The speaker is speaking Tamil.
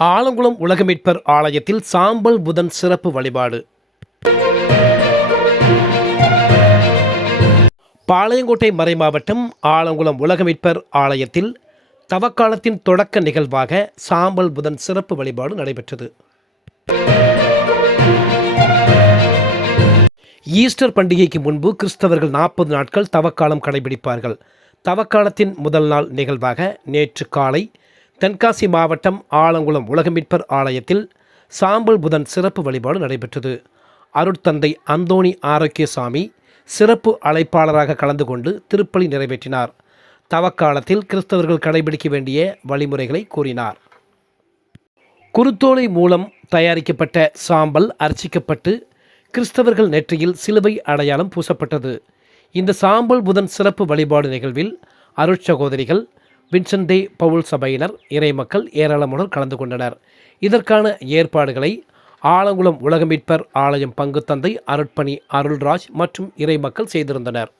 ஆலங்குளம் உலகமீட்பர் ஆலயத்தில் சாம்பல் புதன் சிறப்பு வழிபாடு. பாளையங்கோட்டை மறைமாவட்டம் ஆலங்குளம் உலகமீட்பர் ஆலயத்தில் தவக்காலத்தின் தொடக்க நிகழ்வாக சாம்பல் புதன் சிறப்பு வழிபாடு நடைபெற்றது. ஈஸ்டர் பண்டிகைக்கு முன்பு கிறிஸ்தவர்கள் 40 நாட்கள் தவக்காலம் கடைபிடிப்பார்கள். தவக்காலத்தின் முதல் நாள் நிகழ்வாக நேற்று காலை தென்காசி மாவட்டம் ஆலங்குளம் உலகமீட்பர் ஆலயத்தில் சாம்பல் புதன் சிறப்பு வழிபாடு நடைபெற்றது. அருட்தந்தை அந்தோணி ஆரோக்கியசாமி சிறப்பு அழைப்பாளராக கலந்து கொண்டு திருப்பலி நிறைவேற்றினார். தவக்காலத்தில் கிறிஸ்தவர்கள் கடைபிடிக்க வேண்டிய வழிமுறைகளை கூறினார். குருத்தோலை மூலம் தயாரிக்கப்பட்ட சாம்பல் அர்ச்சிக்கப்பட்டு கிறிஸ்தவர்கள் நெற்றியில் சிலுவை அடையாளம் பூசப்பட்டது. இந்த சாம்பல் புதன் சிறப்பு வழிபாடு நிகழ்வில் அருட்சகோதரிகள், வின்சென்ட் பவுல் சபையினர், இறைமக்கள் ஏராளமானோர் கலந்து கொண்டனர். இதற்கான ஏற்பாடுகளை ஆலங்குளம் உலகமீட்பர் ஆலயம் பங்கு தந்தை அருட்பணி அருள்ராஜ் மற்றும் இறைமக்கள் செய்திருந்தனர்.